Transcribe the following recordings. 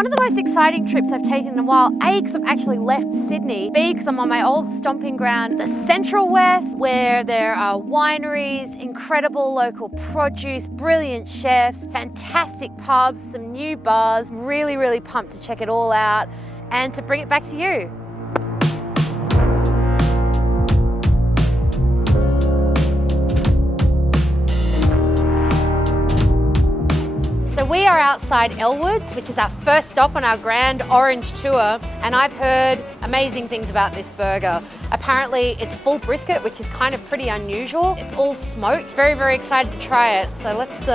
One of the most exciting trips I've taken in a while, A, because I've actually left Sydney, B, because I'm on my old stomping ground, the Central West, where there are wineries, incredible local produce, brilliant chefs, fantastic pubs, some new bars. Really, really pumped to check it all out and to bring it back to you. So we are outside Elwood's, which is our first stop on our grand Orange tour, and I've heard amazing things about this burger. Apparently it's full brisket, which is kind of pretty unusual. It's all smoked. Very, very excited to try it. So let's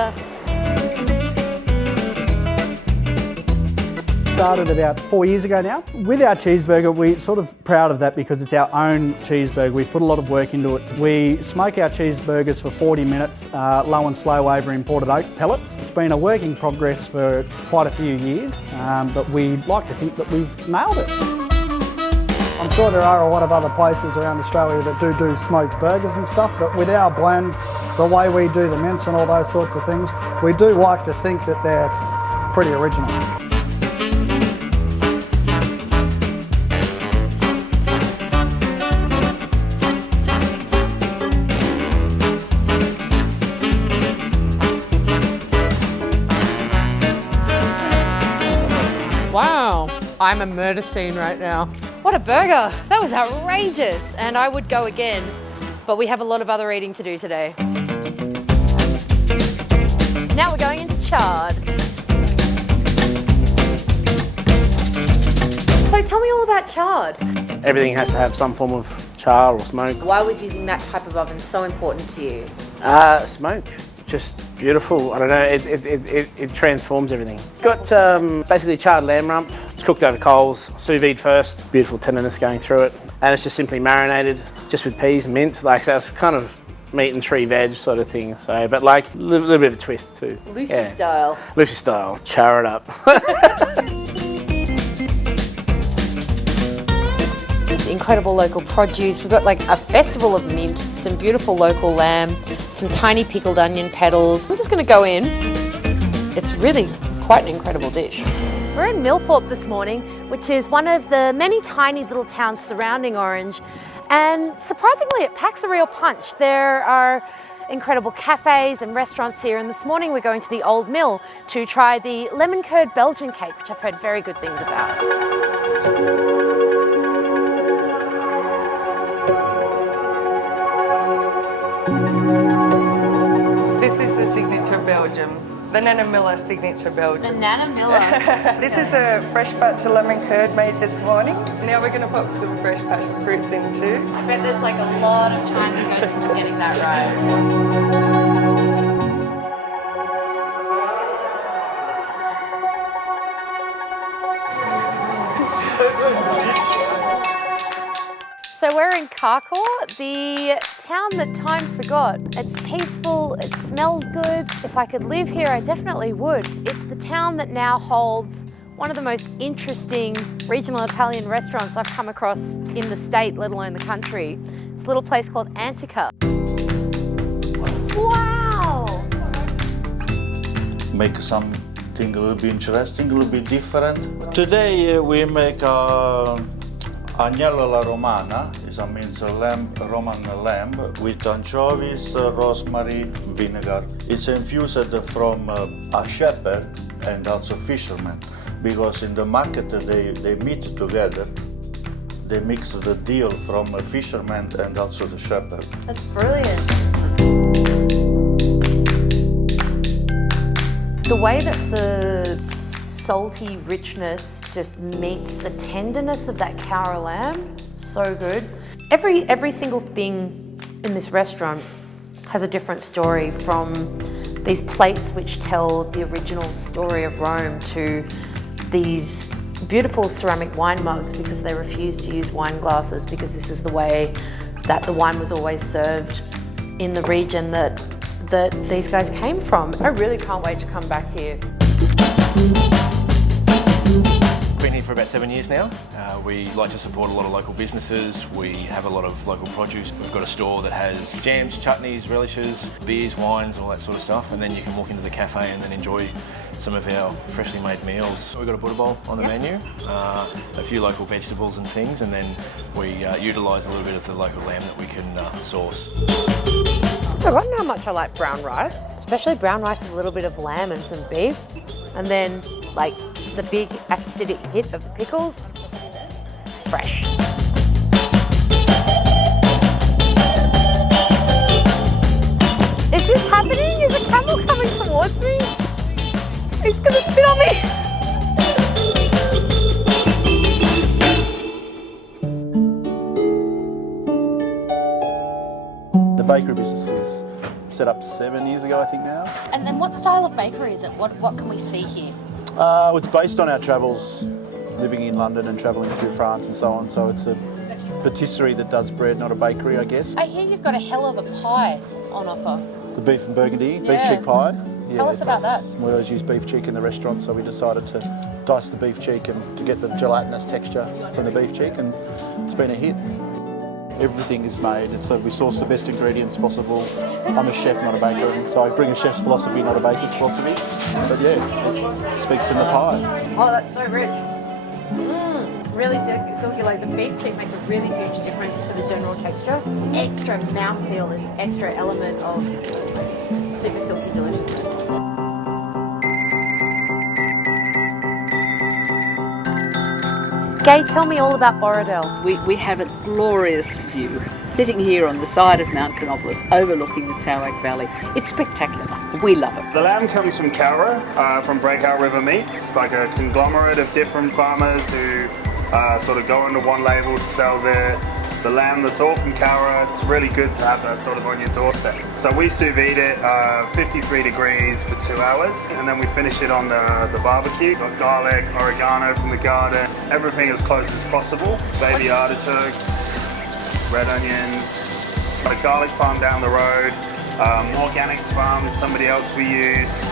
Started about 4 years ago now. With our cheeseburger, we're sort of proud of that because it's our own cheeseburger. We've put a lot of work into it. We smoke our cheeseburgers for 40 minutes, low and slow over imported oak pellets. It's been a work in progress for quite a few years, but we like to think that we've nailed it. I'm sure there are a lot of other places around Australia that do smoked burgers and stuff, but with our blend, the way we do the mince and all those sorts of things, we do like to think that they're pretty original. Wow, I'm a murder scene right now. What a burger! That was outrageous, and I would go again, but we have a lot of other eating to do today. Now we're going into chard. So tell me all about chard. Everything has to have some form of char or smoke. Why was using that type of oven so important to you? Smoke. Just beautiful. I don't know, it transforms everything. Got basically charred lamb rump. It's cooked over coals, sous vide first. Beautiful tenderness going through it. And it's just simply marinated just with peas and mint. Like that's kind of meat and 3 veg sort of thing. So, but like a little bit of a twist too. Lucy style. Lucy style. Char it up. Incredible local produce. We've got like a festival of mint, some beautiful local lamb, some tiny pickled onion petals. I'm just going to go in. It's really quite an incredible dish. We're in Millthorpe this morning, which is one of the many tiny little towns surrounding Orange, and surprisingly it packs a real punch. There are incredible cafes and restaurants here, and this morning we're going to the Old Mill to try the lemon curd Belgian cake, which I've heard very good things about. This is the signature Belgium, the Nana Miller signature Belgium. The Nana Miller. This is a fresh batch of lemon curd made this morning. Now we're going to pop some fresh passion fruits in too. I bet there's like a lot of time that goes into getting that right. So we're in Carcoar, the town that time forgot. It's peaceful, it smells good. If I could live here, I definitely would. It's the town that now holds one of the most interesting regional Italian restaurants I've come across in the state, let alone the country. It's a little place called Antica. Wow! Make something a little bit interesting, a little bit different. Today we make agnello alla romana, it means a lamb, Roman lamb, with anchovies, rosemary, vinegar. It's infused from a shepherd and also fisherman, because in the market they meet together. They mix the deal from a fisherman and also the shepherd. That's brilliant. The way that the salty richness just meets the tenderness of that Cara lamb, so good. Every single thing in this restaurant has a different story, from these plates which tell the original story of Rome to these beautiful ceramic wine mugs, because they refuse to use wine glasses because this is the way that the wine was always served in the region that these guys came from. I really can't wait to come back here. Been here for about 7 years now. We like to support a lot of local businesses. We have a lot of local produce. We've got a store that has jams, chutneys, relishes, beers, wines, all that sort of stuff. And then you can walk into the cafe and then enjoy some of our freshly made meals. We've got a Buddha bowl on the menu, a few local vegetables and things, and then we utilise a little bit of the local lamb that we can source. I've forgotten how much I like brown rice, especially brown rice with a little bit of lamb and some beef, and then like the big acidic hit of the pickles. Fresh. Is this happening? Is a camel coming towards me? He's gonna spit on me. The bakery business was set up 7 years ago, I think now. And then what style of bakery is it? What can we see here? It's based on our travels, living in London and travelling through France and so on. So it's a patisserie that does bread, not a bakery, I guess. I hear you've got a hell of a pie on offer. The beef and burgundy, beef cheek pie. Tell us about that. We always use beef cheek in the restaurant, so we decided to dice the beef cheek and to get the gelatinous texture from the beef cheek, and it's been a hit. Everything is made, so we source the best ingredients possible. I'm a chef, not a baker, so I bring a chef's philosophy, not a baker's philosophy. But yeah, it speaks in the pie. Oh, that's so rich. Really silky. Like the beef cheek makes a really huge difference to the general texture. Extra mouthfeel, this extra element of super silky deliciousness. Gay, tell me all about Borrowdale. We have a glorious view, sitting here on the side of Mount Canopolis, overlooking the Towak Valley. It's spectacular. We love it. The lamb comes from Cowra, from Breakout River Meats, like a conglomerate of different farmers who sort of go under one label to sell the lamb that's all from Cowra. It's really good to have that sort of on your doorstep. So we sous vide it 53 degrees for 2 hours, and then we finish it on the barbecue. Got garlic, oregano from the garden, everything as close as possible. Baby artichokes, red onions, got a garlic farm down the road. Organics farm is somebody else we use.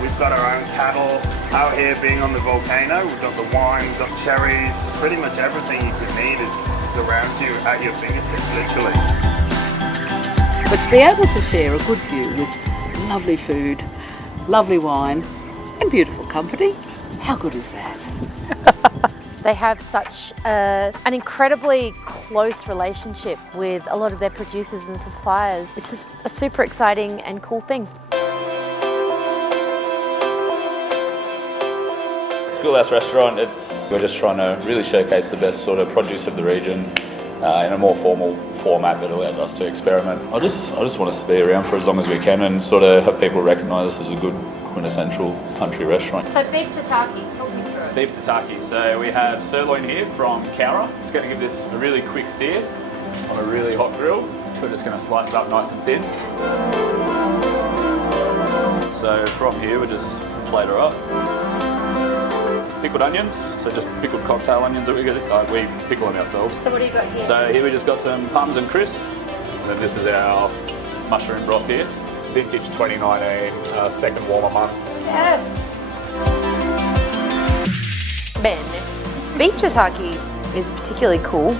We've got our own cattle out here being on the volcano. We've got the wine, we've got cherries. Pretty much everything you could need is around you at your fingertips, literally. But to be able to share a good view with lovely food, lovely wine and beautiful company, how good is that? They have such an incredibly close relationship with a lot of their producers and suppliers, which is a super exciting and cool thing. Schoolhouse restaurant, we're just trying to really showcase the best sort of produce of the region in a more formal format that allows us to experiment. I just want us to be around for as long as we can and sort of have people recognise us as a good quintessential country restaurant. So beef tataki, talk me through it. Beef tataki, so we have sirloin here from Cowra. Just going to give this a really quick sear on a really hot grill. We're just going to slice it up nice and thin. So from here we just plate her up. Pickled onions, so just pickled cocktail onions that we pickle them ourselves. So what do you got here? So here we just got some Parmesan crisp, and then this is our mushroom broth here. Vintage 2019, second warmer month. Yes! Bene. Beef tataki is particularly cool.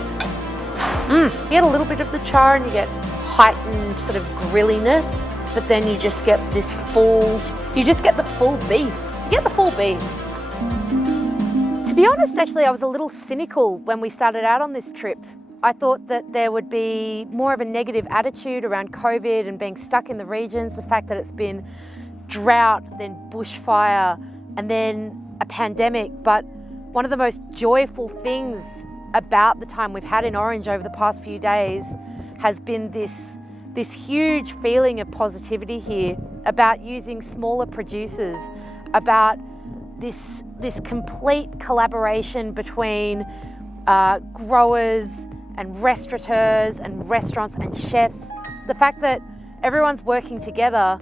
You get a little bit of the char and you get heightened sort of grilliness, but then you just get this full, you just get the full beef. You get the full beef. To be honest, actually, I was a little cynical when we started out on this trip. I thought that there would be more of a negative attitude around COVID and being stuck in the regions, the fact that it's been drought, then bushfire, and then a pandemic. But one of the most joyful things about the time we've had in Orange over the past few days has been this huge feeling of positivity here about using smaller producers, about this complete collaboration between growers and restaurateurs and restaurants and chefs. The fact that everyone's working together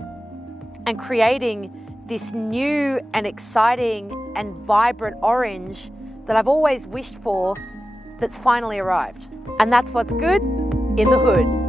and creating this new and exciting and vibrant Orange that I've always wished for, that's finally arrived. And that's what's good in the hood.